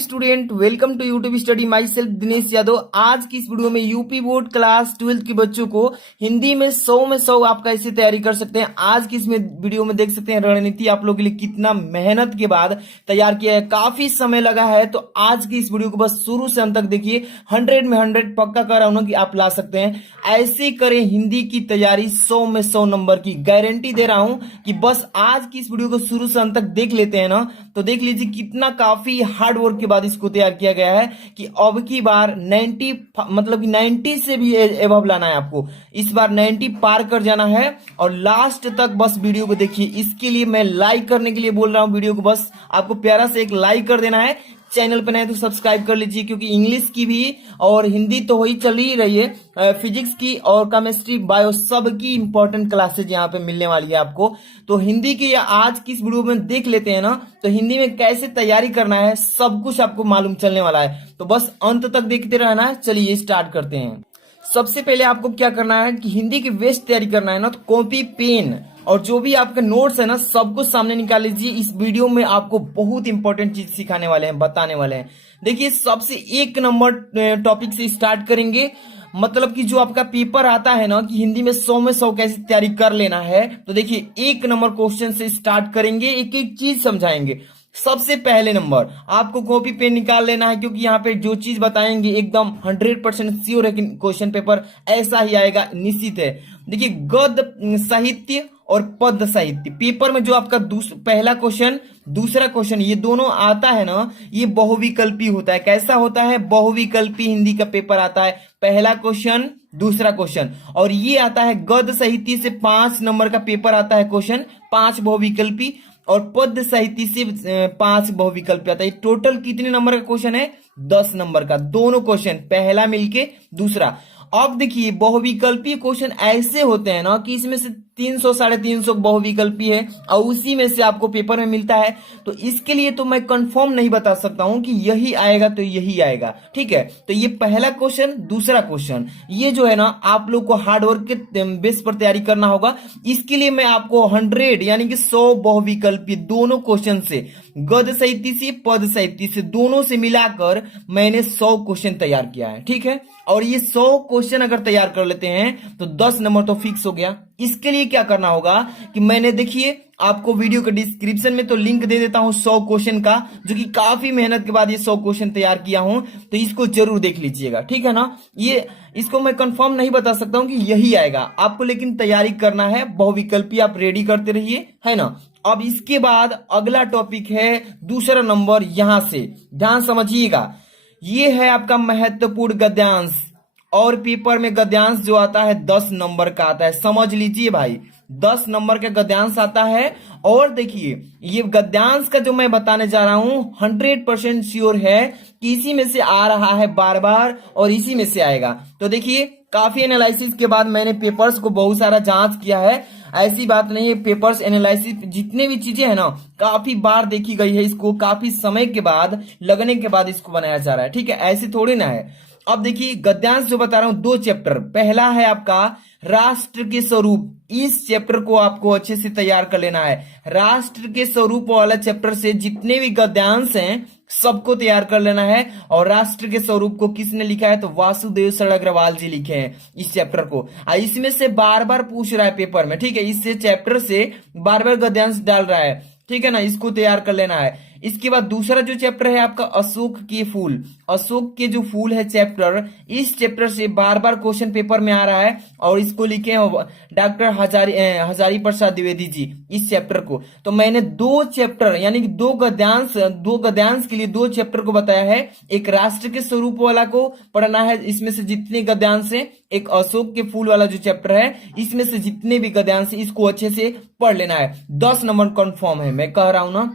Student welcome to YouTube study my self Dinesh Yadav. आज की इस वीडियो में यूपी बोर्ड क्लास 12th के बच्चों को हिंदी में 100 में 100 आप कैसे तैयारी कर सकते हैं। आज की इसमें वीडियो में देख सकते हैं रणनीति आप लोगों के लिए कितना मेहनत के बाद तैयार किया है, काफी समय लगा है। तो आज की इस वीडियो को बस शुरू से अंत तक देखिए, 100 में 100 पक्का कर रहा हूं कि आप ला सकते हैं। ऐसे करें हिंदी की तैयारी 100 में 100 नंबर की, गारंटी दे रहा हूं कि बस आज की इस वीडियो को शुरू से अंत तक देख लेते हैं ना, तो देख लीजिए कितना काफी हार्ड वर्क के बाद इसको तैयार किया गया है कि अब की बार 90 मतलब कि 90 से भी एबव लाना है आपको। इस बार 90 पार कर जाना है और लास्ट तक बस वीडियो को देखिए। इसके लिए मैं लाइक करने के लिए बोल रहा हूं, वीडियो को बस आपको प्यारा से एक लाइक कर देना है। चैनल पर नए तो सब्सक्राइब कर लीजिए, क्योंकि इंग्लिश की भी और हिंदी तो ही चल ही रही है, फिजिक्स की और केमिस्ट्री बायो सब की इंपॉर्टेंट क्लासेज यहाँ पे मिलने वाली है आपको। तो हिंदी की आज की इस वीडियो में देख लेते हैं ना, तो हिंदी में कैसे तैयारी करना है सब कुछ आपको मालूम चलने वाला है। तो बस अंत तक देखते रहना है। चलिए स्टार्ट करते हैं। सबसे पहले आपको क्या करना है कि हिंदी की बेस्ट तैयारी करना है ना, तो कॉपी पेन और जो भी आपके नोट्स है ना सब कुछ सामने निकाल लीजिए। इस वीडियो में आपको बहुत इंपॉर्टेंट चीज सिखाने वाले हैं, बताने वाले हैं। देखिए सबसे 1 नंबर टॉपिक से स्टार्ट करेंगे। मतलब कि जो आपका पेपर आता है ना कि हिंदी में 100 में 100 कैसे तैयारी कर लेना है, तो देखिए 1 नंबर क्वेश्चन से स्टार्ट करेंगे, एक एक चीज समझाएंगे। सबसे पहले नंबर आपको कॉपी पेन निकाल लेना है, क्योंकि यहाँ पे जो चीज बताएंगे एकदम 100% श्योर है कि क्वेश्चन पेपर ऐसा ही आएगा, निश्चित है। देखिए गद्य साहित्य और पद्य साहित्य पेपर में जो आपका पहला क्वेश्चन दूसरा क्वेश्चन ये दोनों आता है ना, ये बहुविकल्पी होता है। कैसा होता है? बहुविकल्पी हिंदी का पेपर आता है। पहला क्वेश्चन दूसरा क्वेश्चन, और ये आता है गद्य साहित्य से 5 नंबर का पेपर आता है क्वेश्चन, 5 बहुविकल्पी, और पद्य साहित्य से 5 बहुविकल्पी आता है। टोटल कितने नंबर का क्वेश्चन है? 10 नंबर का, दोनों क्वेश्चन, पहला मिलके दूसरा। अब देखिए बहुविकल्पी क्वेश्चन ऐसे होते हैं ना कि इसमें से 300 350 बहुविकल्पी है और उसी में से आपको पेपर में मिलता है। तो इसके लिए तो मैं कंफर्म नहीं बता सकता हूं कि यही आएगा तो यही आएगा, ठीक है। तो ये पहला क्वेश्चन दूसरा क्वेश्चन, ये जो है ना आप लोग को हार्डवर्क के बेस पर तैयारी करना होगा। इसके लिए मैं आपको 100 यानी कि 100 बहुविकल्पी दोनों क्वेश्चन से, गद्य साहित्य से पद साहित्य से, दोनों से मिलाकर मैंने 100 क्वेश्चन तैयार किया है, ठीक है। और ये 100 क्वेश्चन अगर तैयार कर लेते हैं तो 10 नंबर तो फिक्स हो गया। इसके लिए क्या करना होगा कि मैंने देखिए आपको वीडियो के डिस्क्रिप्शन में तो लिंक दे देता हूं 100 क्वेश्चन का, जो कि काफी मेहनत के बाद ये 100 क्वेश्चन तैयार किया हूं, तो इसको जरूर देख लीजिएगा, ठीक है ना। ये इसको मैं कंफर्म नहीं बता सकता हूं कि यही आएगा आपको, लेकिन तैयारी करना है। बहुविकल्पी आप रेडी करते रहिए, है ना। अब इसके बाद अगला टॉपिक है दूसरा नंबर, यहां से ध्यान समझिएगा। ये है आपका महत्वपूर्ण गद्यांश, और पेपर में गद्यांश जो आता है 10 नंबर का आता है, समझ लीजिए भाई, 10 नंबर का गद्यांश आता है। और देखिए ये गद्यांश का जो मैं बताने जा रहा हूं 100% श्योर है कि इसी में से आ रहा है बार बार और इसी में से आएगा। तो देखिए काफी एनालिसिस के बाद मैंने पेपर्स को बहुत सारा जांच किया है, ऐसी बात नहीं है। पेपर्स एनालिसिस जितने भी चीजें हैं ना काफी बार देखी गई है, इसको काफी समय के बाद लगने के बाद इसको बनाया जा रहा है, ठीक है, ऐसे थोड़ी ना है। अब देखिए गद्यांश जो बता रहा हूं 2 चैप्टर, पहला है आपका राष्ट्र के स्वरूप, इस चैप्टर को आपको अच्छे से तैयार कर लेना है। राष्ट्र के स्वरूप वाला चैप्टर से जितने भी गद्यांश हैं सबको तैयार कर लेना है। और राष्ट्र के स्वरूप को किसने लिखा है? तो वासुदेव शरण अग्रवाल जी लिखे हैं इस चैप्टर को। इसमें से बार बार पूछ रहा है पेपर में, ठीक है, इससे चैप्टर से बार बार गद्यांश डाल रहा है, ठीक है ना, इसको तैयार कर लेना है। इसके बाद दूसरा जो चैप्टर है आपका अशोक के फूल, अशोक के जो फूल है चैप्टर, इस चैप्टर से बार बार क्वेश्चन पेपर में आ रहा है और इसको लिखे हैं डॉक्टर हजारी प्रसाद द्विवेदी जी, इस चैप्टर को। तो मैंने 2 चैप्टर यानी कि 2 गद्यांश के लिए 2 चैप्टर को बताया है। एक राष्ट्र के स्वरूप वाला को पढ़ना है, इसमें से जितने गद्यांश है, एक अशोक के फूल वाला जो चैप्टर है इसमें से जितने भी गद्यांश है इसको अच्छे से पढ़ लेना है। 10 नंबर कंफर्म है, मैं कह रहा हूं ना।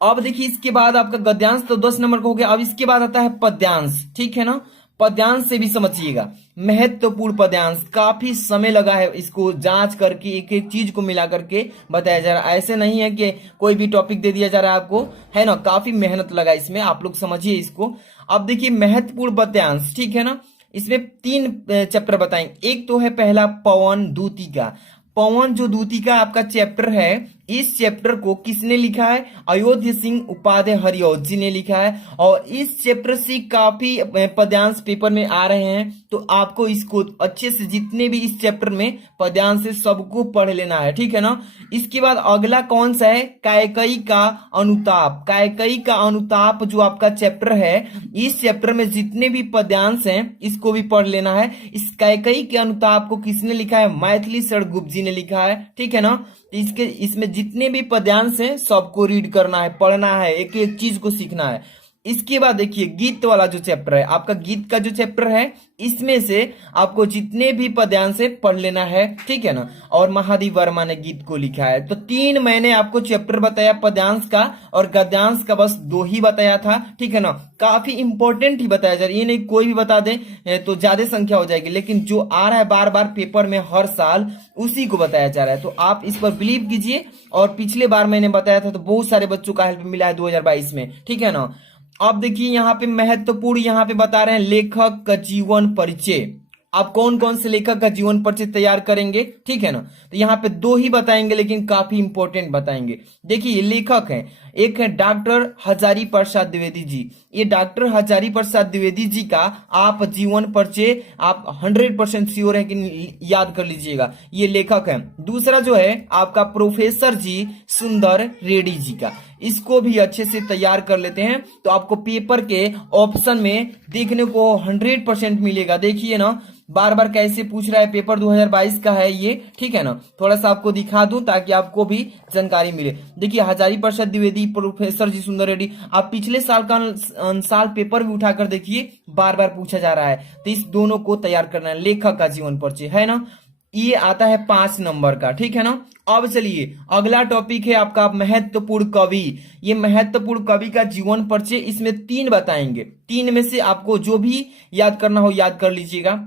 अब देखिए इसके बाद आपका गद्यांश तो 10 नंबर का हो गया। अब इसके बाद आता है पद्यांश, ठीक है ना। पद्यांश से भी समझिएगा, महत्वपूर्ण पद्यांश, काफी समय लगा है इसको जांच करके एक एक चीज को मिला करके बताया जा रहा है। ऐसे नहीं है कि कोई भी टॉपिक दे दिया जा रहा है आपको, है ना, काफी मेहनत लगा इसमें, आप लोग समझिए इसको। अब देखिए महत्वपूर्ण पद्यांश, ठीक है ना, इसमें 3 चैप्टर बताएंगे। एक तो है पहला पवन दूती का, पवन जो दूती का आपका चैप्टर है इस चैप्टर को किसने लिखा है? अयोध्या सिंह उपाध्याय हरिऔध जी ने लिखा है। और इस चैप्टर से काफी पद्यांश पेपर में आ रहे हैं, तो आपको इसको अच्छे से जितने भी इस चैप्टर में पद्यांश है सबको पढ़ लेना है, ठीक है ना। इसके बाद अगला कौन सा है? कैकेयी का अनुताप। कैकेयी का अनुताप जो आपका चैप्टर है, इस चैप्टर में जितने भी पद्यांश हैं इसको भी पढ़ लेना है। इस कैकेयी के अनुताप को किसने लिखा है? मैथिली शरण गुप्त जी ने लिखा है, ठीक है ना। इसमें जितने भी पद्यांश हैं सबको रीड करना है, पढ़ना है, एक एक चीज को सीखना है। इसके बाद देखिए गीत वाला जो चैप्टर है आपका, गीत का जो चैप्टर है इसमें से आपको जितने भी पद्यांश है पढ़ लेना है, ठीक है ना। और महादेव वर्मा ने गीत को लिखा है। तो 3 मैंने आपको चैप्टर बताया पद्यांश का, और गद्यांश का बस 2 ही बताया था, ठीक है ना। काफी इंपॉर्टेंट ही बताया जा रहा है, ये नहीं कोई भी बता दे तो ज्यादा संख्या हो जाएगी, लेकिन जो आ रहा है बार बार पेपर में हर साल उसी को बताया जा रहा है। तो आप इस पर बिलीव कीजिए। और पिछले बार मैंने बताया था तो बहुत सारे बच्चों का हेल्प मिला है 2022 में, ठीक है ना। अब देखिए यहाँ पे महत्वपूर्ण यहाँ पे बता रहे हैं लेखक का जीवन परिचय। आप कौन कौन से लेखक का जीवन परिचय तैयार करेंगे, ठीक है ना। तो यहाँ पे 2 ही बताएंगे, लेकिन काफी इंपॉर्टेंट बताएंगे। देखिए लेखक हैं, एक है डॉक्टर हजारी प्रसाद द्विवेदी जी। ये डॉक्टर हजारी प्रसाद द्विवेदी जी का आप जीवन परिचय आप 100% श्योर है कि याद कर लीजिएगा, ये लेखक है। दूसरा जो है आपका प्रोफेसर जी सुंदर रेड्डी जी का, इसको भी अच्छे से तैयार कर लेते हैं तो आपको पेपर के ऑप्शन में देखने को 100% मिलेगा। देखिए ना बार बार कैसे पूछ रहा है, पेपर 2022 का है ये, ठीक है ना। थोड़ा सा आपको दिखा दूं ताकि आपको भी जानकारी मिले। देखिए हजारी प्रसाद द्विवेदी, प्रोफेसर जी सुंदर रेड्डी, आप पिछले साल का साल पेपर भी उठाकर देखिए, बार बार पूछा जा रहा है। तो इस दोनों को तैयार करना है, लेखक का जीवन परिचय है ना। ये आता है 5 नंबर का, ठीक है ना। अब चलिए अगला टॉपिक है आपका महत्वपूर्ण कवि। ये महत्वपूर्ण कवि का जीवन परिचय, इसमें 3 बताएंगे। 3 में से आपको जो भी याद करना हो याद कर लीजिएगा।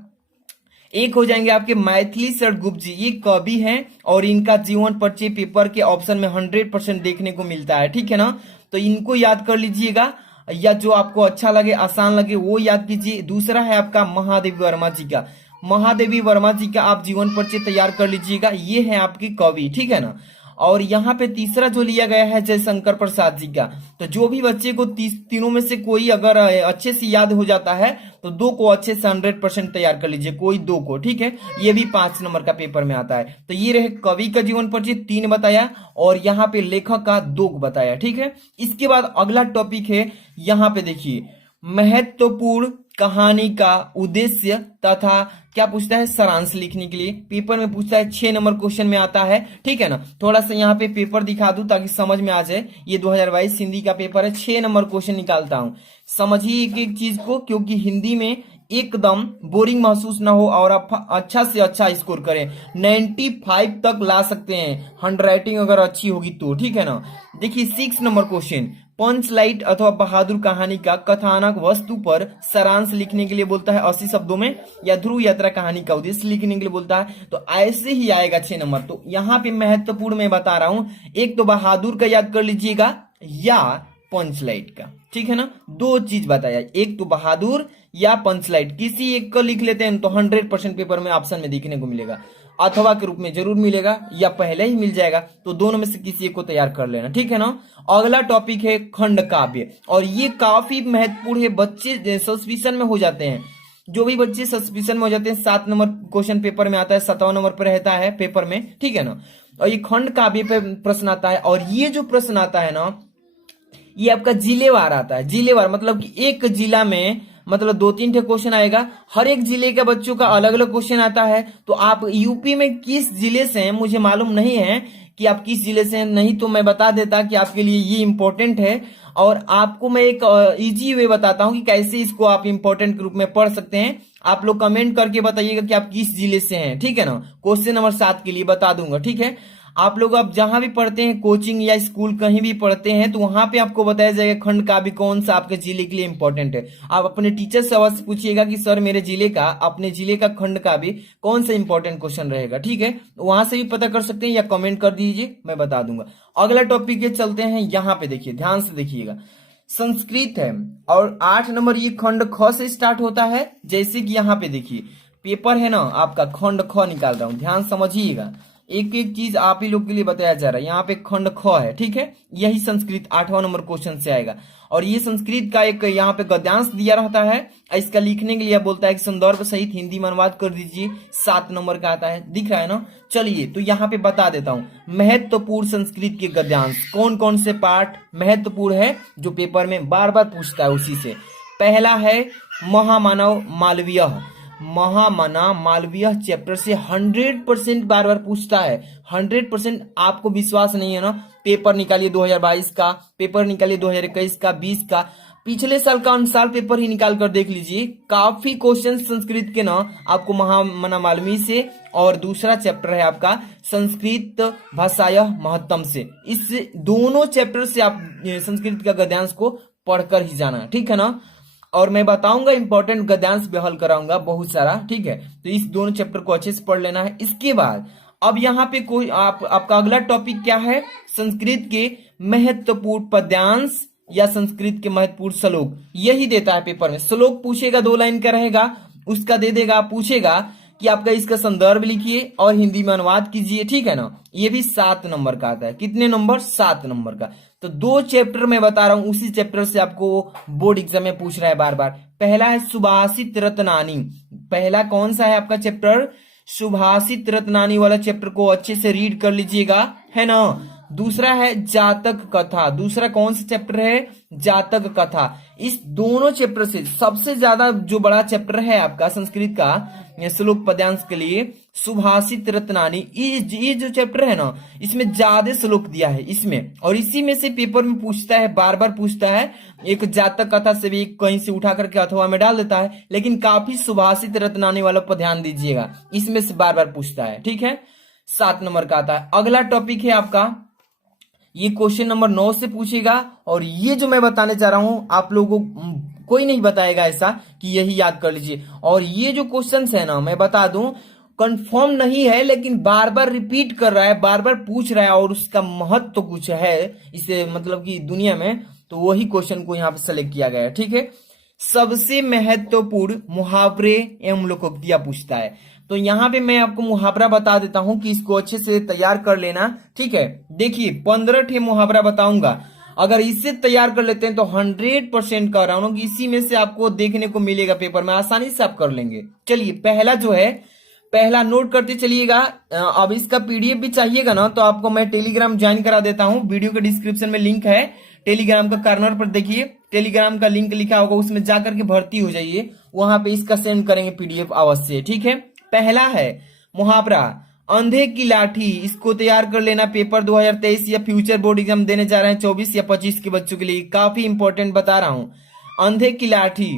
एक हो जाएंगे आपके मैथिली शरण गुप्त जी, ये कवि हैं और इनका जीवन परिचय पेपर के ऑप्शन में 100% देखने को मिलता है, ठीक है ना। तो इनको याद कर लीजिएगा, या जो आपको अच्छा लगे आसान लगे वो याद कीजिए। दूसरा है आपका महादेवी वर्मा जी का, महादेवी वर्मा जी का आप जीवन परिचय तैयार कर लीजिएगा, ये है आपकी कवि, ठीक है ना। और यहाँ पे तीसरा जो लिया गया है जयशंकर प्रसाद जी का। तो जो भी बच्चे को तीनों में से कोई अगर अच्छे से याद हो जाता है तो 2 को अच्छे से 100% तैयार कर लीजिए, कोई 2 को, ठीक है। ये भी 5 नंबर का पेपर में आता है। तो ये रहे कवि का जीवन परिचय 3 बताया, और यहाँ पे लेखक का 2 बताया, ठीक है। इसके बाद अगला टॉपिक है, यहाँ पे देखिए महत्वपूर्ण कहानी का उद्देश्य तथा क्या पूछता है, सारांश लिखने के लिए पेपर में पूछता है। 6 नंबर क्वेश्चन में आता है, ठीक है ना। थोड़ा सा यहाँ पे पेपर दिखा दूं ताकि समझ में आ जाए। ये 2022 हिंदी का पेपर है, 6 नंबर क्वेश्चन निकालता हूं। समझिए एक एक चीज को, क्योंकि हिंदी में एकदम बोरिंग महसूस ना हो और आप अच्छा से अच्छा स्कोर करें। 95 तक ला सकते हैं, हैंड राइटिंग अगर अच्छी होगी तो, ठीक है ना। देखिए 6 नंबर क्वेश्चन, पंच लाइट अथवा बहादुर कहानी का कथानक वस्तु पर सारांश लिखने के लिए बोलता है 80 शब्दों में, या ध्रुव यात्रा कहानी का उद्देश्य लिखने के लिए बोलता है। तो ऐसे ही आएगा 6 नंबर। तो यहाँ पे महत्वपूर्ण मैं बता रहा हूं, एक तो बहादुर का याद कर लीजिएगा या पंच लाइट का, ठीक है ना। 2 चीज बताया, एक तो बहादुर या पंच लाइट, किसी एक को लिख लेते हैं तो 100% पेपर में ऑप्शन में देखने को मिलेगा, अथवा के रूप में जरूर मिलेगा या पहले ही मिल जाएगा। तो दोनों में से किसी एक को तैयार कर लेना, ठीक है ना। अगला टॉपिक है खंड काव्य, और ये काफी महत्वपूर्ण है, बच्चे सस्पिशन में हो जाते हैं। जो भी बच्चे सस्पिशन में हो जाते हैं, 7 नंबर क्वेश्चन पेपर में आता है, 7वां नंबर पर रहता है पेपर में, ठीक है ना। और ये खंड काव्य पे प्रश्न आता है, और ये जो प्रश्न आता है ना, ये आपका जिलेवार आता है। जिलेवार मतलब कि एक जिला में मतलब 2-3 क्वेश्चन आएगा, हर एक जिले के बच्चों का अलग अलग क्वेश्चन आता है। तो आप यूपी में किस जिले से हैं मुझे मालूम नहीं है कि आप किस जिले से हैं, नहीं तो मैं बता देता कि आपके लिए ये इंपॉर्टेंट है। और आपको मैं एक इजी वे बताता हूं कि कैसे इसको आप इंपॉर्टेंट के रूप में पढ़ सकते हैं। आप लोग कमेंट करके बताइएगा कि आप किस जिले से हैं, ठीक है ना। क्वेश्चन नंबर 7 के लिए बता दूंगा, ठीक है। आप लोग अब जहां भी पढ़ते हैं, कोचिंग या स्कूल कहीं भी पढ़ते हैं, तो वहां पे आपको बताया जाएगा खंड काव्य कौन सा आपके जिले के लिए इंपॉर्टेंट है। आप अपने टीचर से अवश्य पूछिएगा कि सर मेरे जिले का, अपने जिले का खंड काव्य कौन सा इंपॉर्टेंट क्वेश्चन रहेगा, ठीक है। वहां से भी पता कर सकते हैं या कमेंट कर दीजिए, मैं बता दूंगा। अगला टॉपिक ये चलते हैं, यहाँ पे देखिए ध्यान से देखिएगा, संस्कृत है और 8 नंबर ये खंड ख से स्टार्ट होता है। जैसे कि यहाँ पे देखिए पेपर है ना आपका, खंड ख निकाल रहा हूं, ध्यान समझिएगा। एक एक चीज आप ही लोग के लिए बताया जा रहा है। यहाँ पे खंड ख है, ठीक है, यही संस्कृत 8वां नंबर क्वेश्चन से आएगा। और ये संस्कृत का एक यहाँ पे गद्यांश दिया रहता है, इसका लिखने के लिए बोलता है कि संदर्भ सहित हिंदी में अनुवाद कर दीजिए, 7 नंबर का आता है, दिख रहा है ना। चलिए तो यहाँ पे बता देता हूं महत्वपूर्ण संस्कृत के गद्यांश कौन कौन से पार्ट महत्वपूर्ण है जो पेपर में बार बार पूछता है उसी से। पहला है महामानव मालवीय। महामना मालवीय चैप्टर से 100% बार बार पूछता है, 100%। आपको विश्वास नहीं है ना, पेपर निकालिए 2022 का, पेपर निकालिए 2021 का, 20 का, पिछले साल का अनुसार पेपर ही निकाल कर देख लीजिए, काफी क्वेश्चन संस्कृत के ना आपको महामना मालवीय से, और दूसरा चैप्टर है आपका संस्कृत भाषाय महत्तम से। इस दोनों चैप्टर से आप संस्कृत का गद्यांश को पढ़कर ही जाना, ठीक है ना। और मैं बताऊंगा इंपॉर्टेंट गद्यांश भी हल कराऊंगा बहुत सारा, ठीक है। तो इस दोनों चैप्टर को अच्छे से पढ़ लेना है। इसके बाद अब यहाँ पे कोई आपका अगला टॉपिक क्या है, संस्कृत के महत्वपूर्ण पद्यांश या संस्कृत के महत्वपूर्ण श्लोक, यही देता है पेपर में। श्लोक पूछेगा 2 लाइन का रहेगा, उसका दे देगा, पूछेगा कि आपका इसका संदर्भ लिखिए और हिंदी में अनुवाद कीजिए, ठीक है ना। ये भी 7 नंबर का आता है। कितने नंबर? 7 नंबर का। तो 2 चैप्टर मैं बता रहा हूं, उसी चैप्टर से आपको बोर्ड एग्जाम में पूछ रहा है बार बार। पहला है सुभाषित रत्नानी। पहला कौन सा है आपका चैप्टर? सुभाषित रत्नानी वाला चैप्टर को अच्छे से रीड कर लीजिएगा, है ना। दूसरा है जातक कथा। दूसरा कौन सा चैप्टर है? जातक कथा। इस दोनों चैप्टर से सबसे ज्यादा जो बड़ा चैप्टर है आपका संस्कृत का श्लोक पद्यांश के लिए सुभाषित रत्नानी, ये जो चैप्टर है ना, इसमें ज्यादा श्लोक दिया है इसमें, और इसी में से पेपर में पूछता है, बार बार पूछता है। एक जातक कथा से भी कहीं से उठा करके अथवा में डाल देता है, लेकिन काफी सुभाषित रत्नानी वालों पर ध्यान दीजिएगा, इसमें से बार बार पूछता है, ठीक है। 7 नंबर का आता है। अगला टॉपिक है आपका, ये क्वेश्चन नंबर 9 से पूछेगा, और ये जो मैं बताने जा रहा हूं आप लोगों को कोई नहीं बताएगा ऐसा कि यही याद कर लीजिए। और ये जो क्वेश्चंस है ना, मैं बता दूं कंफर्म नहीं है, लेकिन बार बार रिपीट कर रहा है, बार बार पूछ रहा है, और उसका महत्व तो कुछ है इसे मतलब कि दुनिया में, तो वही क्वेश्चन को यहाँ पे सेलेक्ट किया गया है, ठीक है। सबसे महत्वपूर्ण मुहावरे एवं लोकोक्तियां पूछता है। तो यहाँ पे मैं आपको मुहावरा बता देता हूं कि इसको अच्छे से तैयार कर लेना, ठीक है। देखिए 15 ठे मुहावरा बताऊंगा, अगर इससे तैयार कर लेते हैं तो 100% कह रहा हूं कि इसी में से आपको देखने को मिलेगा पेपर में, आसानी से आप कर लेंगे। चलिए पहला जो है, पहला नोट करते चलिएगा। अब इसका पीडीएफ भी चाहिएगा ना, तो आपको मैं टेलीग्राम ज्वाइन करा देता हूं, वीडियो के डिस्क्रिप्शन में लिंक है टेलीग्राम का, कॉर्नर पर देखिए टेलीग्राम का लिंक लिखा होगा, उसमें जाकर के भर्ती हो जाइए, वहां पे इसका सेंड करेंगे पीडीएफ अवश्य, ठीक है। पहला है मुहावरा अंधे की लाठी, इसको तैयार कर लेना, पेपर 2023 या फ्यूचर बोर्ड एग्जाम देने जा रहे हैं 24 या 25 के बच्चों के लिए, काफी इंपॉर्टेंट बता रहा हूं, अंधे की लाठी।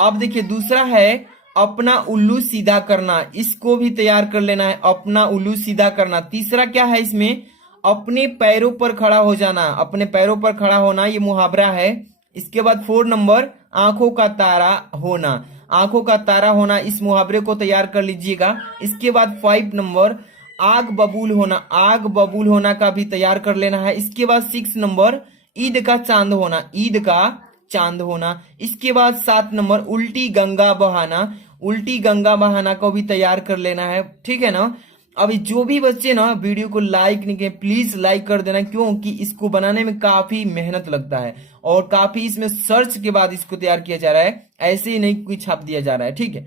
अब देखिए दूसरा है अपना उल्लू सीधा करना, इसको भी तैयार कर लेना है, अपना उल्लू सीधा करना। तीसरा क्या है इसमें? अपने पैरों पर खड़ा हो जाना, अपने पैरों पर खड़ा होना, ये मुहावरा है। इसके बाद 4 नंबर आंखों का तारा होना, आंखों का तारा होना, इस मुहावरे को तैयार कर लीजिएगा। इसके बाद 5 नंबर आग बबूल होना, आग बबूल होना का भी तैयार कर लेना है। इसके बाद 6 नंबर ईद का चांद होना, ईद का चांद होना। इसके बाद 7 नंबर उल्टी गंगा बहाना, उल्टी गंगा बहाना को भी तैयार कर लेना है, ठीक है ना। अभी जो भी बच्चे ना वीडियो को लाइक नहीं किए, प्लीज लाइक कर देना, क्योंकि इसको बनाने में काफी मेहनत लगता है, और काफी इसमें सर्च के बाद इसको तैयार किया जा रहा है, ऐसे ही नहीं कोई छाप दिया जा रहा है, ठीक है।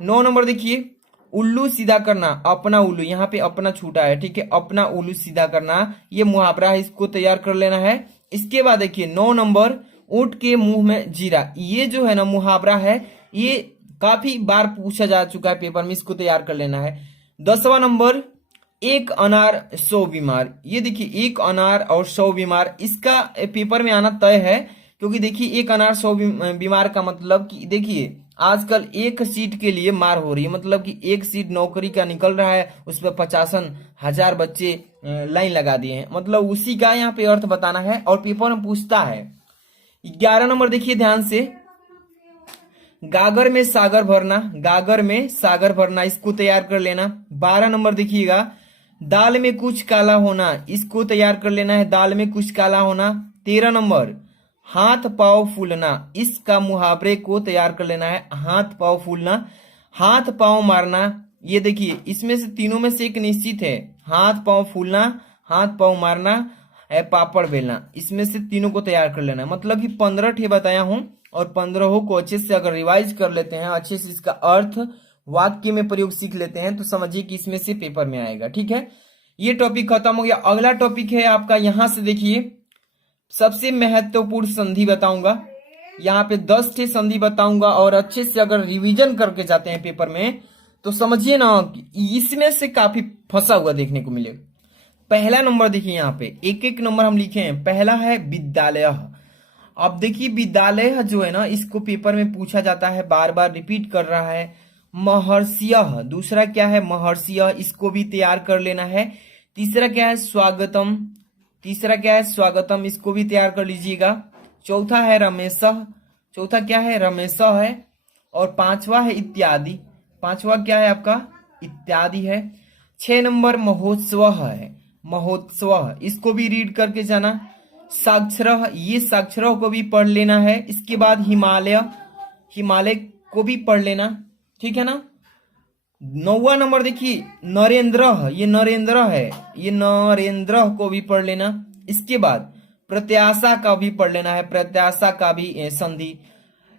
9 नंबर देखिए उल्लू सीधा करना, अपना उल्लू, यहाँ पे अपना छूटा है, ठीक है, अपना उल्लू सीधा करना, ये मुहावरा है, इसको तैयार कर लेना है। इसके बाद देखिए 9 नंबर ऊंट के मुंह में जीरा, ये जो है ना मुहावरा है, ये काफी बार पूछा जा चुका है पेपर में, इसको तैयार कर लेना है। 10वां नंबर एक अनार 100 बीमार, ये देखिए 1 अनार और 100 बीमार, इसका पेपर में आना तय है, क्योंकि देखिए 1 अनार 100 बीमार का मतलब कि देखिए आजकल एक सीट के लिए मार हो रही है, मतलब कि एक सीट नौकरी का निकल रहा है, उस पर 50,000 बच्चे लाइन लगा दिए हैं, मतलब उसी का यहाँ पे अर्थ बताना है, और पेपर में पूछता है। 11 नंबर देखिए ध्यान से, गागर में सागर भरना, गागर में सागर भरना, इसको तैयार कर लेना। 12 नंबर देखिएगा दाल में कुछ काला होना, इसको तैयार कर लेना है, दाल में कुछ काला होना। 13 नंबर हाथ पांव फूलना, इसका मुहावरे को तैयार कर लेना है, हाथ पांव फूलना। हाथ पांव मारना, ये देखिए इसमें से तीनों में से एक निश्चित है, हाथ पांव फूलना, हाथ पांव मारना, पापड़ बेलना, इसमें से तीनों को तैयार कर लेना। मतलब कि 15 ठे बताया हूं और 15 को अच्छे से अगर रिवाइज कर लेते हैं, अच्छे से इसका अर्थ वाक्य में प्रयोग सीख लेते हैं तो समझिए कि इसमें से पेपर में आएगा। ठीक है, ये टॉपिक खत्म हो गया। अगला टॉपिक है आपका, यहां से देखिए सबसे महत्वपूर्ण संधि बताऊंगा। यहाँ पे 10 ठे संधि बताऊंगा और अच्छे से अगर रिवीजन करके जाते हैं पेपर में तो समझिए ना इसमें से काफी फंसा हुआ देखने को मिलेगा। पहला नंबर देखिए, यहाँ पे एक एक नंबर हम लिखे हैं। पहला है विद्यालय। अब देखिए विद्यालय जो है ना, इसको पेपर में पूछा जाता है, बार बार रिपीट कर रहा है। महर्षियः, दूसरा क्या है महर्षियः, इसको भी तैयार कर लेना है। तीसरा क्या है स्वागतम, तीसरा क्या है स्वागतम, इसको भी तैयार कर लीजिएगा। चौथा है रमेशः, चौथा क्या है रमेशः है। और पांचवा है इत्यादि, पांचवा क्या है आपका इत्यादि है। 6 नंबर महोत्सव है, महोत्सव, इसको भी रीड करके जाना। साक्षरः, ये साक्षरः को भी पढ़ लेना है। इसके बाद हिमालय, हिमालय को भी पढ़ लेना, ठीक है ना। 9वां नंबर देखिए नरेंद्र, ये नरेंद्र है, ये नरेंद्र को भी पढ़ लेना। इसके बाद प्रत्याशा का भी पढ़ लेना है, प्रत्याशा का भी संधि।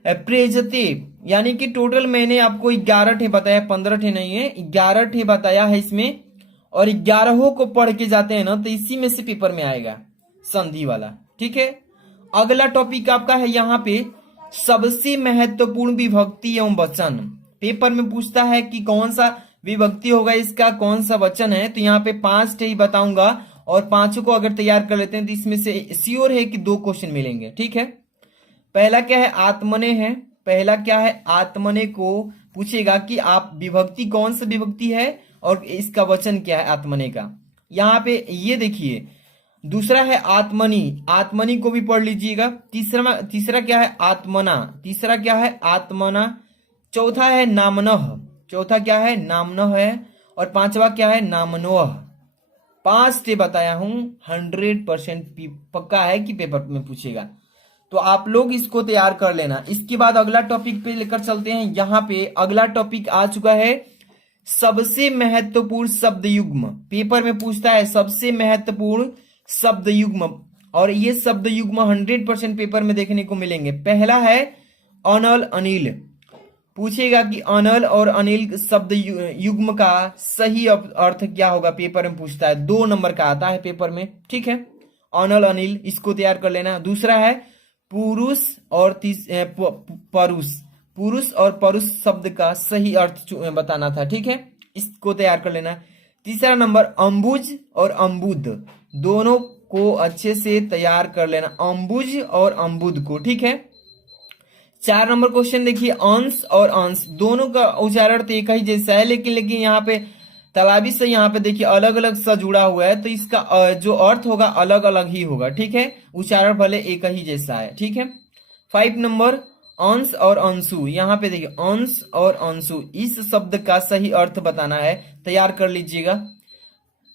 प्रेजते, यानी कि टोटल मैंने आपको 11 ठे बताया, 15 ठे नहीं है, 11 ठे बताया है इसमें। और 11 को पढ़ के जाते हैं ना तो इसी में से पेपर में आएगा संधि वाला। ठीक है, अगला टॉपिक आपका है यहाँ पे सबसे महत्वपूर्ण विभक्ति एवं वचन। पेपर में पूछता है कि कौन सा विभक्ति होगा इसका, कौन सा वचन है। तो यहाँ पे 5 ठे ही बताऊंगा और 5 को अगर तैयार कर लेते हैं तो इसमें से श्योर है कि 2 क्वेश्चन मिलेंगे। ठीक है, पहला क्या है आत्मने है, पहला क्या है आत्मने को पूछेगा कि आप विभक्ति कौन सा विभक्ति है और इसका वचन क्या है आत्मने का। यहाँ पे ये देखिए दूसरा है आत्मनि, आत्मनि को भी पढ़ लीजिएगा। तीसरा क्या है आत्मना, तीसरा क्या है आत्मना। चौथा है नामनः, चौथा क्या है नामनः है। और पांचवा क्या है नामनोह। 5 ठे बताया हूं, 100% पक्का है कि पेपर में पूछेगा, तो आप लोग इसको तैयार कर लेना। इसके बाद अगला टॉपिक पे लेकर चलते हैं। यहाँ पे अगला टॉपिक आ चुका है सबसे महत्वपूर्ण शब्द युग्म। पेपर में पूछता है सबसे महत्वपूर्ण शब्द युग्म, और ये शब्द युग्म 100% पेपर में देखने को मिलेंगे। पहला है अनल अनिल, पूछेगा कि अनल और अनिल शब्द युग्म का सही अर्थ क्या होगा, पेपर में पूछता है। 2 नंबर का आता है पेपर में। ठीक है, अनल अनिल इसको तैयार कर लेना। दूसरा है पुरुष और परुष, पुरुष और परुष शब्द का सही अर्थ बताना था। ठीक है, इसको तैयार कर लेना। तीसरा नंबर अंबुज और अंबुद, दोनों को अच्छे से तैयार कर लेना, अंबुज और अंबुद को। ठीक है, 4 नंबर क्वेश्चन देखिए अंश और अंश, दोनों का उच्चारण तो एक ही जैसा है, लेकिन यहाँ पे तालाबी से यहाँ पे देखिए अलग अलग सा जुड़ा हुआ है, तो इसका जो अर्थ होगा अलग अलग ही होगा। ठीक है, उच्चारण भले एक ही जैसा है। ठीक है, 5 नंबर अंश और अंशु, यहाँ पे देखिए अंश और अंशु, इस शब्द का सही अर्थ बताना है, तैयार कर लीजिएगा।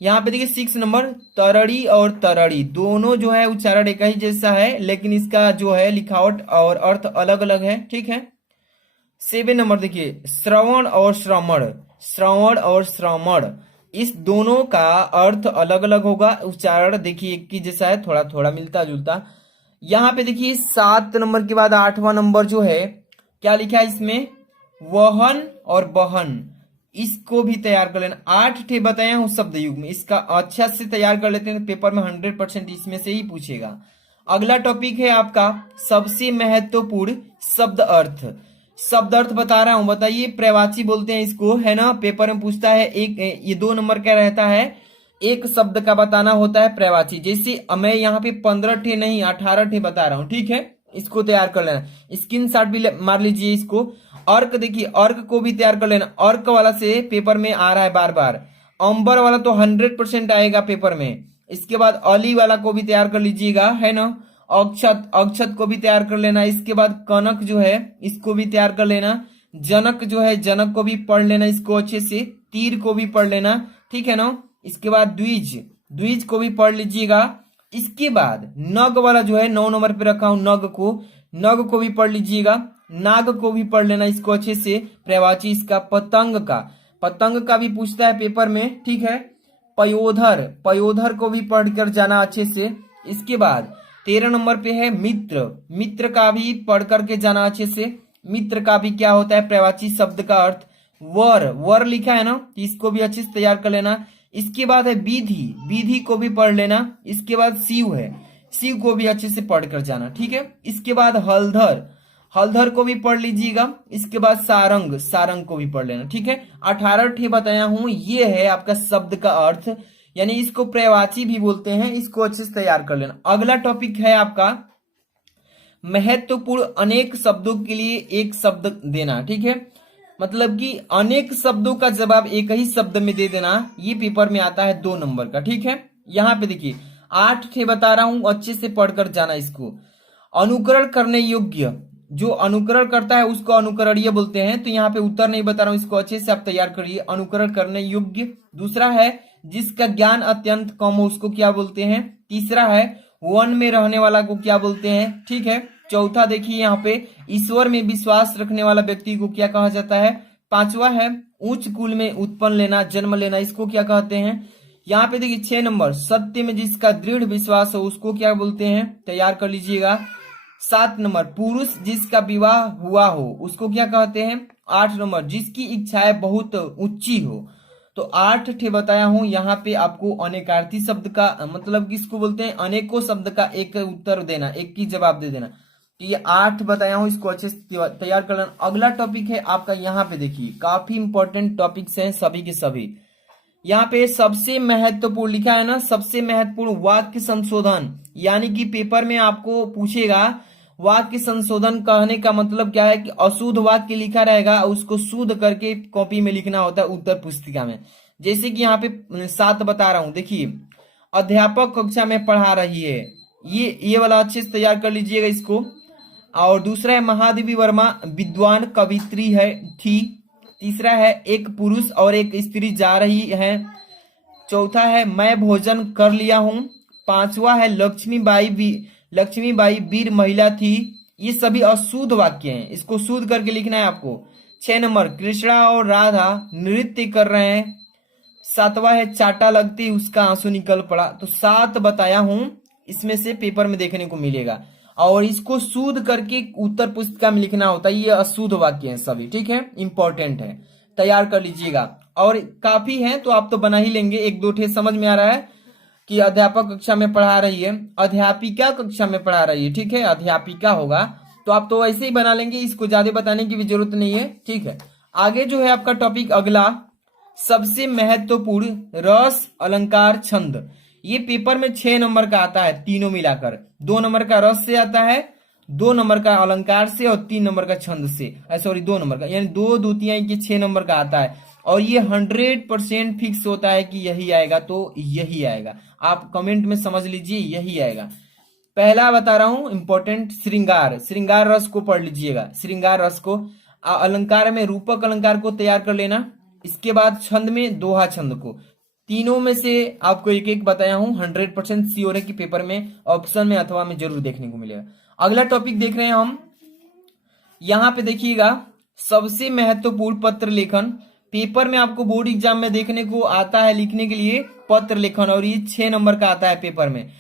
यहाँ पे देखिए 6 नंबर तरड़ी और तरड़ी, दोनों जो है उच्चारण एक ही जैसा है, लेकिन इसका जो है लिखावट और अर्थ अलग अलग है। ठीक है, 7 नंबर देखिए श्रवण और श्रमण, श्रवण और श्रमण, इस दोनों का अर्थ अलग अलग होगा, उच्चारण देखिए एक ही जैसा है, थोड़ा थोड़ा मिलता जुलता। यहाँ पे देखिए 7 नंबर के बाद 8वां नंबर जो है क्या लिखा है इसमें वहन और बहन, इसको भी तैयार कर लेना। 8 ठे बताया हूं शब्द युग में, इसका अच्छा से तैयार कर लेते हैं तो पेपर में 100% इसमें से ही पूछेगा। अगला टॉपिक है आपका सबसे महत्वपूर्ण शब्द अर्थ। शब्द अर्थ बता रहा हूं, बताइए प्रवाची बोलते हैं इसको, है ना। पेपर में पूछता है एक, ये 2 नंबर का रहता है, एक शब्द का बताना होता है प्रवाची। जैसे मैं यहाँ पे 15 ठे नहीं 18 ठे बता रहा हूँ। ठीक है, इसको तैयार कर लेना, स्क्रीनशॉट भी मार लीजिए इसको। अर्क देखिए, अर्क को भी तैयार कर लेना, अर्क वाला से पेपर में आ रहा है बार बार। अंबर वाला तो 100% आएगा पेपर में। इसके बाद अली वाला को भी तैयार कर लीजिएगा, है ना। अक्षत, अक्षत को भी तैयार कर लेना। इसके बाद कनक जो है इसको भी तैयार कर लेना। जनक जो है जनक को भी पढ़ लेना इसको अच्छे से। तीर को भी पढ़ लेना, ठीक है ना। इसके बाद द्विज, द्विज को भी पढ़ लीजिएगा। इसके बाद नग वाला जो है 9 नंबर पे रखा हूं, नग को, नग को भी पढ़ लीजिएगा। नाग को भी पढ़ लेना इसको अच्छे से, प्रवाची इसका। पतंग का, पतंग का भी पूछता है पेपर में, ठीक है। पयोधर, पयोधर को भी पढ़कर जाना अच्छे से। इसके बाद 13 नंबर पे है मित्र, मित्र का भी पढ़ करके जाना अच्छे से। मित्र का भी क्या होता है, पर्यायवाची शब्द का अर्थ। वर, वर लिखा है ना, इसको भी अच्छे से तैयार कर लेना। इसके बाद है विधि, विधि को भी पढ़ लेना। इसके बाद शिव है, शिव को भी अच्छे से पढ़ कर जाना, ठीक है। इसके बाद हलधर, हलधर को भी पढ़ लीजिएगा। इसके बाद सारंग, सारंग को भी पढ़ लेना, ठीक है। 18 ठे बताया हूं, ये है आपका शब्द का अर्थ, यानी इसको पर्यायवाची भी बोलते हैं, इसको अच्छे से तैयार कर लेना। अगला टॉपिक है आपका महत्वपूर्ण अनेक शब्दों के लिए एक शब्द देना, ठीक है। मतलब कि अनेक शब्दों का जवाब एक ही शब्द में दे देना, ये पेपर में आता है 2 नंबर का, ठीक है। यहाँ पे देखिए 8 ठे बता रहा हूं, अच्छे से पढ़कर जाना इसको। अनुकरण करने योग्य, जो अनुकरण करता है उसको अनुकरणीय बोलते हैं। तो यहाँ पे उत्तर नहीं बता रहा हूं, इसको अच्छे से आप तैयार करिए। अनुकरण करने योग्य। दूसरा है जिसका ज्ञान अत्यंत कम हो, उसको क्या बोलते हैं। तीसरा है वन में रहने वाला को क्या बोलते हैं, ठीक है। चौथा देखिए यहाँ पे ईश्वर में विश्वास रखने वाला व्यक्ति को क्या कहा जाता है। पांचवा है उच्च कुल में उत्पन्न लेना, जन्म लेना, इसको क्या कहते हैं। यहाँ पे देखिए 6 नंबर सत्य में जिसका दृढ़ विश्वास हो उसको क्या बोलते हैं, तैयार कर लीजिएगा। 7 नंबर पुरुष जिसका विवाह हुआ हो उसको क्या कहते हैं। 8 नंबर जिसकी इच्छाएं बहुत ऊंची हो। तो 8 ठे बताया हूं। यहाँ पे आपको अनेकार्थी शब्द का मतलब किसको बोलते हैं, अनेकों शब्द का एक उत्तर देना, एक की जवाब दे देना। तो ये 8 बताया हूं, इसको अच्छे से तैयार कर लेना। अगला टॉपिक है आपका, यहाँ पे देखिए काफी इंपॉर्टेंट टॉपिक्स हैं सभी के सभी। यहाँ पे सबसे महत्वपूर्ण लिखा है ना, सबसे महत्वपूर्ण वाक्य संशोधन, यानी कि पेपर में आपको पूछेगा वाक्य संशोधन कहने का मतलब क्या है कि अशुद्ध वाक्य लिखा रहेगा, उसको शुद्ध करके कॉपी में लिखना होता है उत्तर पुस्तिका में। जैसे कि यहाँ पे 7 बता रहा हूं, देखिए अध्यापक कक्षा में पढ़ा रही है, ये वाला अच्छे से तैयार कर लीजिएगा इसको। और दूसरा है महादेवी वर्मा विद्वान कवित्री है थी। तीसरा है एक पुरुष और एक स्त्री जा रही है। चौथा है मैं भोजन कर लिया हूं। पांचवा है लक्ष्मीबाई वीर महिला थी। ये सभी अशुद्ध वाक्य हैं, इसको शुद्ध करके लिखना है आपको। 6 नंबर कृष्णा और राधा नृत्य कर रहे हैं। 7वां है चाटा लगती उसका आंसू निकल पड़ा। तो 7 बताया हूं, इसमें से पेपर में देखने को मिलेगा और इसको शुद्ध करके उत्तर पुस्तिका में लिखना होता है। ये अशुद्ध वाक्य हैं सभी, ठीक है, इंपॉर्टेंट है, तैयार कर लीजिएगा। और काफी है तो आप तो बना ही लेंगे। 1-2 ठे समझ में आ रहा है कि अध्यापक कक्षा में पढ़ा रही है, अध्यापिका कक्षा में पढ़ा रही है, ठीक है, अध्यापिका होगा तो आप तो ऐसे ही बना लेंगे, इसको ज्यादा बताने की भी जरूरत नहीं है, ठीक है। आगे जो है आपका टॉपिक अगला सबसे महत्वपूर्ण रस अलंकार छंद। ये पेपर में 6 नंबर का आता है तीनों मिलाकर। 2 नंबर का रस से आता है, 2 नंबर का अलंकार से और 3 नंबर का छंद से, सॉरी 2 नंबर का, यानी 2 द्वितीय के 6 नंबर का आता है। और ये 100% फिक्स होता है कि यही आएगा, तो यही आएगा। आप कमेंट में समझ लीजिए यही आएगा। पहला बता रहा हूं इंपॉर्टेंट, श्रृंगार, श्रृंगार रस को पढ़ लीजिएगा। श्रृंगार रस को अलंकार में रूपक अलंकार को तैयार कर लेना। इसके बाद छंद में दोहा छंद को। तीनों में से आपको एक एक बताया हूं, 100% श्योर है कि पेपर में ऑप्शन में अथवा में जरूर देखने को मिलेगा। अगला टॉपिक देख रहे हैं हम, यहां पे देखिएगा सबसे महत्वपूर्ण पत्र लेखन। पेपर में आपको बोर्ड एग्जाम में देखने को आता है लिखने के लिए पत्र लेखन, और ये 6 नंबर का आता है पेपर में,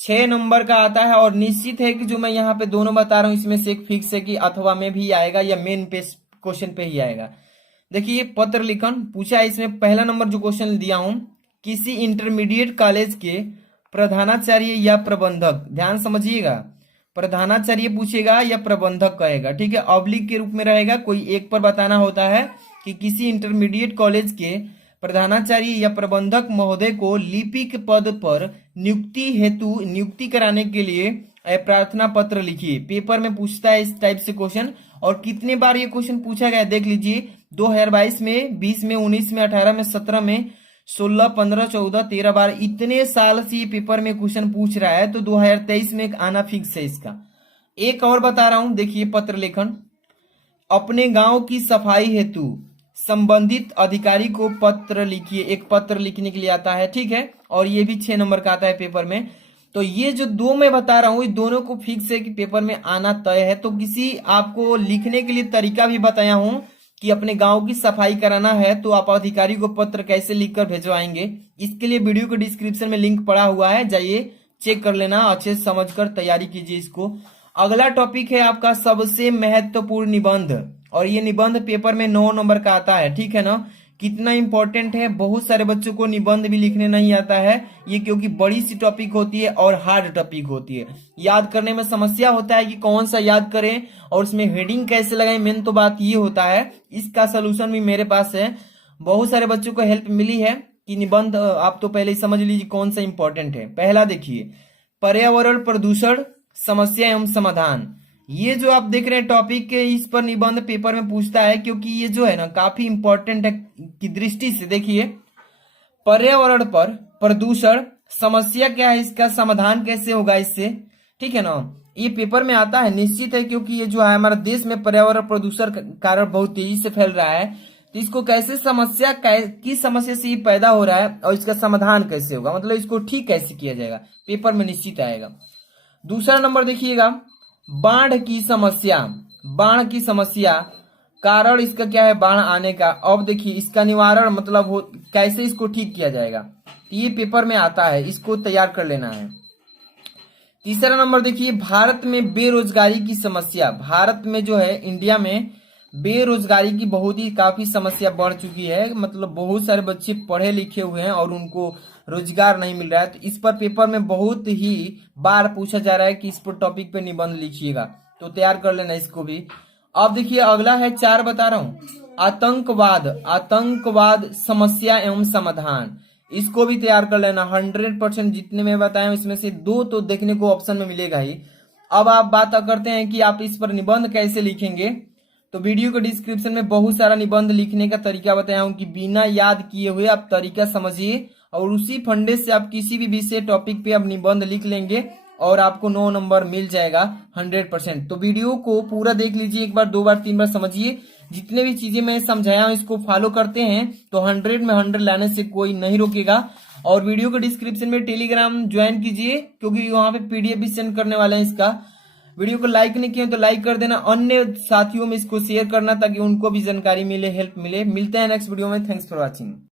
6 नंबर का आता है। और निश्चित है कि जो मैं यहाँ पे दोनों बता रहा हूं इसमें से एक फिक्स है कि अथवा में भी आएगा या मेन पे क्वेश्चन पे ही आएगा। देखिए पत्र लेखन पूछा है, इसमें पहला नंबर जो क्वेश्चन दिया हूं, किसी इंटरमीडिएट कॉलेज के प्रधानाचार्य या प्रबंधक, ध्यान समझिएगा, प्रधानाचार्य पूछेगा या प्रबंधक कहेगा, ठीक है, ऑब्लिक के रूप में रहेगा, कोई एक पर बताना होता है कि किसी इंटरमीडिएट कॉलेज के प्रधानाचार्य या प्रबंधक महोदय को लिपिक पद पर नियुक्ति हेतु नियुक्ति कराने के लिए प्रार्थना पत्र लिखिए। पेपर में पूछता है इस टाइप से क्वेश्चन, और कितने बार ये क्वेश्चन पूछा गया देख लीजिए, 2022 में, 20 में, 19 में, 18 में, 17 में, 16, 15, 14, 13 बार, इतने साल से ये पेपर में क्वेश्चन पूछ रहा है, तो 2023 में आना फिक्स है इसका। एक और बता रहा हूं, देखिए पत्र लेखन, अपने गांव की सफाई हेतु संबंधित अधिकारी को पत्र लिखिए। एक पत्र लिखने के लिए आता है, ठीक है, और ये भी 6 नंबर का आता है पेपर में। तो ये जो 2 मैं बता रहा हूं, ये दोनों को फिक्स है कि पेपर में आना तय है। तो किसी आपको लिखने के लिए तरीका भी बताया हूं कि अपने गांव की सफाई कराना है तो आप अधिकारी को पत्र कैसे लिखकर भेजवाएंगे। इसके लिए वीडियो के डिस्क्रिप्शन में लिंक पड़ा हुआ है, जाइए चेक कर लेना, अच्छे से समझकर तैयारी कीजिए इसको। अगला टॉपिक है आपका सबसे महत्वपूर्ण निबंध, और ये निबंध पेपर में 9 नंबर का आता है, ठीक है ना। कितना इंपॉर्टेंट है, बहुत सारे बच्चों को निबंध भी लिखने नहीं आता है ये, क्योंकि बड़ी सी टॉपिक होती है और हार्ड टॉपिक होती है, याद करने में समस्या होता है कि कौन सा याद करें और उसमें हेडिंग कैसे लगाएं। मेन तो बात ये होता है, इसका सोल्यूशन भी मेरे पास है, बहुत सारे बच्चों को हेल्प मिली है कि निबंध आप तो पहले ही समझ लीजिए कौन सा इंपॉर्टेंट है। पहला देखिए, पर्यावरण प्रदूषण समस्या एवं समाधान। ये जो आप देख रहे हैं टॉपिक के, इस पर निबंध पेपर में पूछता है, क्योंकि ये जो है ना काफी इंपॉर्टेंट है की दृष्टि से। देखिए, पर्यावरण पर प्रदूषण समस्या क्या है, इसका समाधान कैसे होगा इससे, ठीक है ना। ये पेपर में आता है, निश्चित है, क्योंकि ये जो है हमारे देश में पर्यावरण प्रदूषण कारण बहुत तेजी से फैल रहा है, तो इसको कैसे किस समस्या से ये पैदा हो रहा है और इसका समाधान कैसे होगा, मतलब इसको ठीक कैसे किया जाएगा, पेपर में निश्चित आएगा। दूसरा नंबर देखिएगा, बाढ़ की समस्या। बाढ़ की समस्या, कारण इसका क्या है, बाढ़ आने का। अब देखिए इसका निवारण मतलब कैसे इसको ठीक किया जाएगा, तो ये पेपर में आता है, इसको तैयार कर लेना है। तीसरा नंबर देखिए, भारत में बेरोजगारी की समस्या। भारत में जो है, इंडिया में बेरोजगारी की बहुत ही काफी समस्या बढ़ चुकी है, मतलब बहुत सारे बच्चे पढ़े लिखे हुए हैं और उनको रोजगार नहीं मिल रहा है, तो इस पर पेपर में बहुत ही बार पूछा जा रहा है कि इस पर टॉपिक पे निबंध लिखिएगा, तो तैयार कर लेना इसको भी। अब देखिए अगला है 4 बता रहा हूं, आतंकवाद। आतंकवाद समस्या एवं समाधान, इसको भी तैयार कर लेना। 100% जितने में बताए इसमें से 2 तो देखने को ऑप्शन में मिलेगा ही। अब आप बात करते हैं कि आप इस पर निबंध कैसे लिखेंगे, तो वीडियो के डिस्क्रिप्शन में बहुत सारा निबंध लिखने का तरीका बताया हूं कि बिना याद किए हुए आप तरीका समझिए और उसी फंडे से आप किसी भी विषय टॉपिक पे आप निबंध लिख लेंगे और आपको 9 नंबर मिल जाएगा 100%। तो वीडियो को पूरा देख लीजिए, एक बार 2 बार 3 बार समझिए, जितने भी चीजें मैं समझाया हूं इसको फॉलो करते हैं तो 100 में 100 लाने से कोई नहीं रोकेगा। और वीडियो के डिस्क्रिप्शन में टेलीग्राम ज्वाइन कीजिए, क्योंकि वहां पे पीडीएफ भी सेंड करने वाले हैं इसका। वीडियो को लाइक नहीं किया तो लाइक कर देना, अन्य साथियों में इसको शेयर करना ताकि उनको भी जानकारी मिले, हेल्प मिले। मिलते हैं नेक्स्ट वीडियो में, थैंक्स फॉर वॉचिंग।